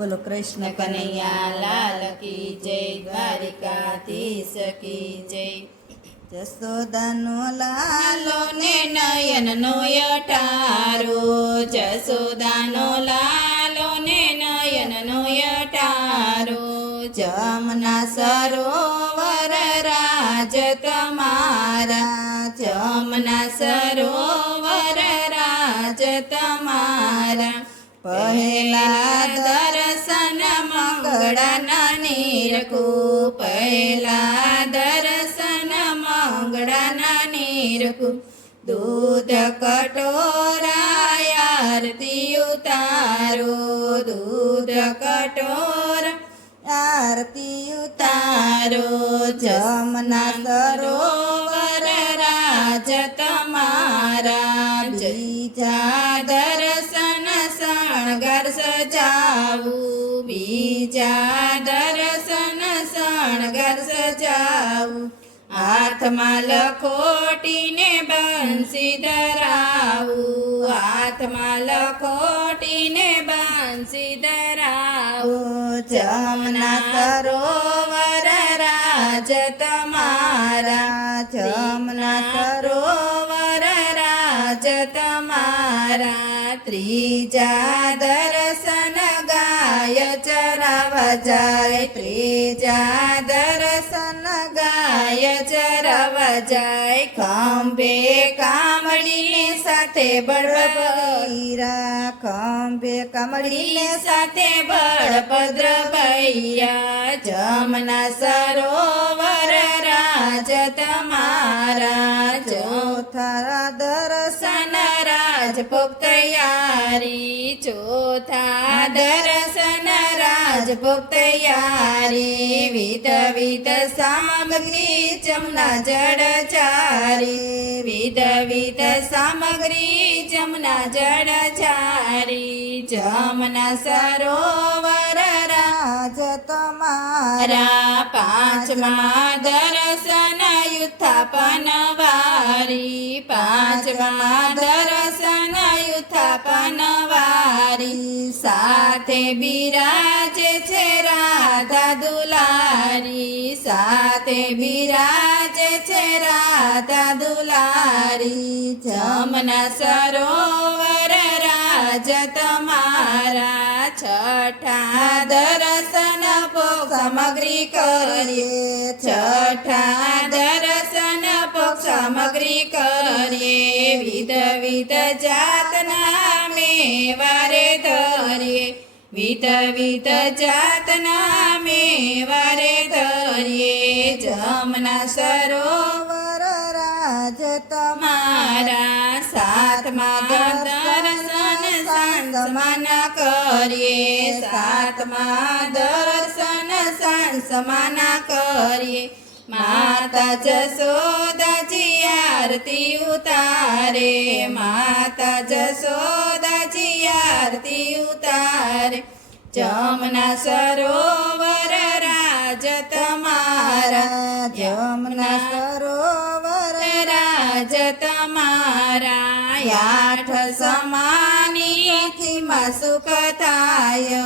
બોલો કૃષ્ણ કનૈયા લાલ કી જય, દ્વારિકાધીશ કી જય। જસોદાનો લાલ લાલો ને નયનનો અટારો, જસોદાનો લાલો ને નયનનો અટારો, જમના સરોવર રાજ તમારા, જમના સરોવર રાજ તમારા, પહેલા દર્શન મંગળાના નીરખું, પહેલા દર્શન મંગળાના નીરખું, દૂધ કટોરા આરતી ઉતારો, દૂધ કટોરા આરતી તારો, જમના સરોવર રાજ તમારા, બીજા દર્શન શણગાર સજાવું, બીજા દર્શન શણગાર સજાવું, હાથમાં લખોટીને બંસી ધરાવું, હાથમાં લખોટીને બંસી ધરાવું, જમના સરોવર રાજ તમારા, જમના સરોવર રાજ તમારા, ત્રીજા દર્શન ગાય ચરાવા જાય, ત્રીજા દર્શન ગાય ચરાવા જાય, ખંભે કામડીને સાથે બળભદ્ર, ખંભે કમળીને સાથે બળભદ્ર ભૈયા, જમના સરોવર રાજ તમારા, ચોથા દર્શન રાજભોગ તૈયારી, ચોથા દર્શન રાજભોગ તૈયારી, વિધ વિધ સામગ્રી જમના જળ ચારી, વિધ વિધ સામગ્રી જમના જળ ચારી, જમના સરોવર રાજ તમારા, મારા પાંચમા દર્શન યુથાપન વારી, પાંચમા દર્શન યુથાપન વારી, સાથે બિરાજે છે રાધા દુલારી, સાથે બિરાજે છે રાધા દુલારી, જમના સરોવર રાજ તમારા, છઠ્ઠા દર્શન ભોગ સામગ્રી કરીએ, છઠ્ઠા દર્શન ભોગ સામગ્રી કરીએ, વિધ વિધ જાતના મેવારે ધરીએ, વિધ વિધ જાતના મેવારે ધરીએ, જમના સરોવર રાજ મારા, સાતમા દર્શન સાંજમાના કરીએ, સાતમા દર્શન સાંજમાના કરીએ, માતા જશોદાજી આરતી ઉતારે, માતા જશોદાજી આરતી ઉતારે, જમના સરોવર રાજ તમારા, જમના સરોવર રાજ તમારા, આઠ સમાની ઝાંખીમાં સુખ થાય,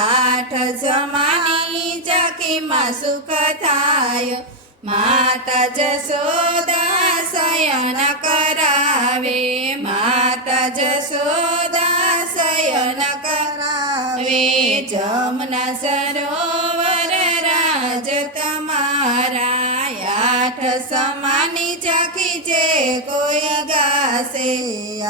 આઠ સમાની ઝાંખીમાં સુખ થાય, માતા જશોદા શયન કરાવે, માતા જશોદા શયન કરાવે, જમના સરોવર રાજ તમારા, આઠ સમાની ઝાંખી જે કોઈ ગાશે,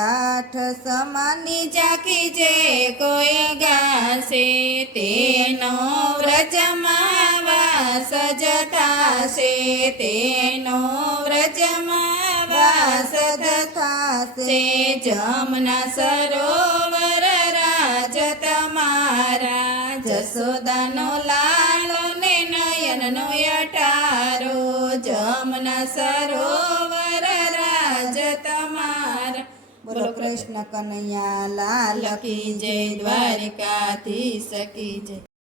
આઠ સમાની ઝાંખી જે કોઈ ગાશે, તેનો વ્રજમાં વાસ જ થાશે, તેનો વ્રજમાં વાસ જ થાશે, જમના સરોવર રાજ તમારા, જશોદાનો લાલો ને નયનનો અટારો, જમના સરોવર રાજ તમારા। બોલો કૃષ્ણ કનૈયા લાલ કી જય, દ્વારિકાધીશ કી જય।